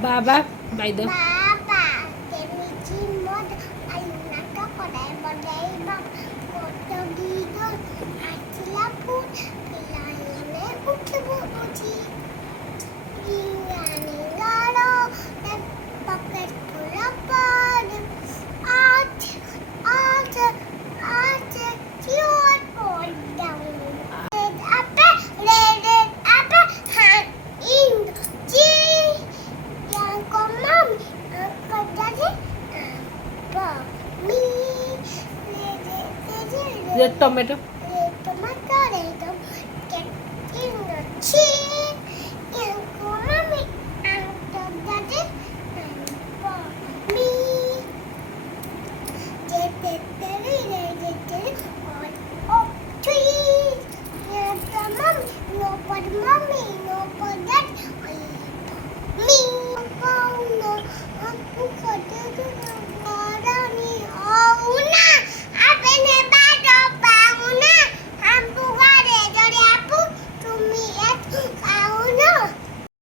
Baba, by the Baba, kemici mod ayunan ka kodai bodai bab koto gidon acila pun pilayane utbu uji ingani garo dan paket pulapad ate ate ate ciut podang apa ledet apa han ind ji yang komam angkat dari apa mi ledet ledet red tomato.